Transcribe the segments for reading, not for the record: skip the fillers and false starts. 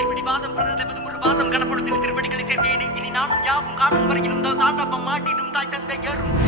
கதை பிடிவாதம் பிறந்தது ஒரு வாதம் கணப்படுத்தி திருப்படிகளை சேர்த்தேன் இனி நானும் யாவும் காணும் வரையிலும் தான் தாண்டப்பம் மாட்டிடும் தாய் தந்தை ஏறும்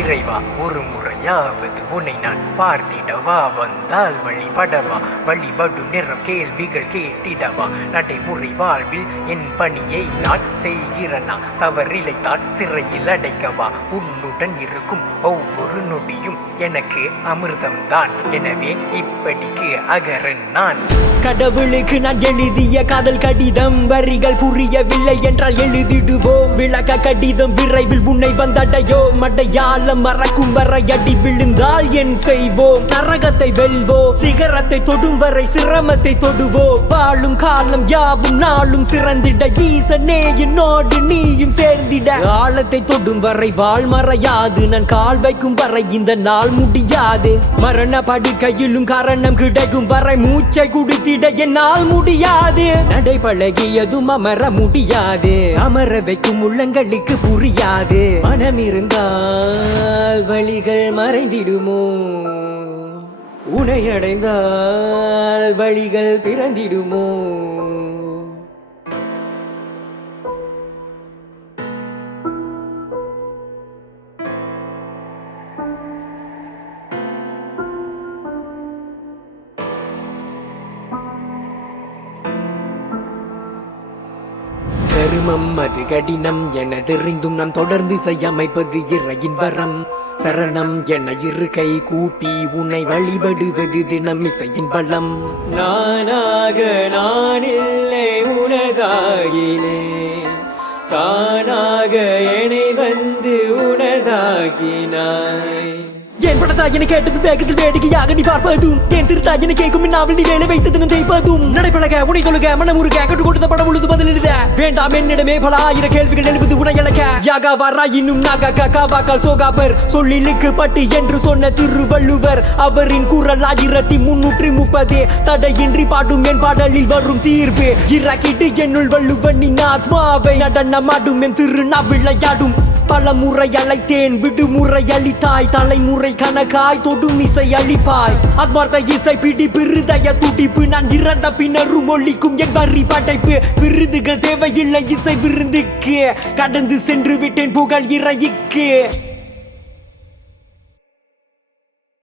இறைவா ஒரு முறையாவது உன்னை நான் பார்த்திடவா வந்தால் வழிபடவா வழிபடும் நிறம் கேள்விகள் கேட்டிடவா நடைமுறை வாழ்வில் என் பணியை நான் செய்கிறனா தவறிழைத்தால் சிறையில் அடைக்கவா உன்னுடன் இருக்கும் ஒவ்வொரு நொடியும் எனக்கு அமிர்தம்தான் எனவே இப்படிக்கு அகரன் நான் கடவுளுக்கு நான் எழுதிய காதல் கடிதம் வரிகள் புரியவில்லை என்றால் எழுதிடுவோம் விளக்க கடிதம் விரைவில் உன்னை வந்தடையோ மடையாளம் மறக்கும் வரை அடி விழுந்தால் என் செய்வோம் நரகத்தை வெல்வோம் சிகரத்தை தொடும் வரை சிரமத்தை தொடுவோம் வாழும் காலம் யாவும் நாளும் சிறந்திட ஈசனே என்னோடு நீயும் சேர்ந்திட ஆழத்தை தொடும் வரை வாழ் மறையாது நான் கால் வைக்கும் வரை இந்த நாள் முடியாது மரண படுக்கையிலும் காரணம் கிடைக்கும் வரை மூச்சை குடுத்திட என்னால் முடியாது நடை பழகியதும் அமர முடியாது அமர வைக்கும் உள்ளங்களுக்கு புரியாது மனம் இருந்தால் வழிகள் மறைந்திடுமோ உனை அடைந்தால் வழிகள் பிறந்திடுமோ கருமம் அது கடினம் என தெரிந்தும் நாம் தொடர்ந்து செய்யமைப்பது இறையின் வரம் சரணம் என இரு கை கூப்பி உன்னை வழிபடுவது தினம் இசையின் பலம் நானாக நான் இல்லை உனதாகினேன் தானாக என்னை வந்து உனதாகினாய் என் படத்தாயினை கேட்டது வேகத்தில் வேடிக்கையாக நீ பார்ப்பதும் என் சிறுத்தாயினை கேட்கும் நாவல் நீ வேலை வைத்தது தேய்ப்பதும் நடைபழக உனை தொழுக மனமுருக கட்டு கொடுத்த படம் முழுது பதில் எழுத வேண்டாம் என்னிடமே பல ஆயிரம் கேள்விகள் எழுபது உனை இழக்க யாகா வாரா இன்னும் நாகா காவாக்கால் சோகாபர் சொல்லிலுக்கு பட்டு என்று சொன்ன திருவள்ளுவர் அவரின் குரல் 1330 தடையின்றி பாடும் என் பாடலில் வரும் தீர்ப்பு இறக்கிட்டு என்னுள் வள்ளுவனின் ஆத்மாவை நடனமாடும் என் திருநா விளையாடும் பல முறை அழைத்தேன் விடுமுறை அளித்தாய் தலைமுறை கணக்காய் தொடும் இசை அளிப்பாய் அத்வார்த்த இசை பிடிப்பு இருதய துடிப்பு நான் இறந்த பின்னரும் ஒழிக்கும் என் வரி படைப்பு விருதுகள் தேவையில்லை இசை விருந்துக்கு கடந்து சென்று விட்டேன் புகழ் இறைக்கு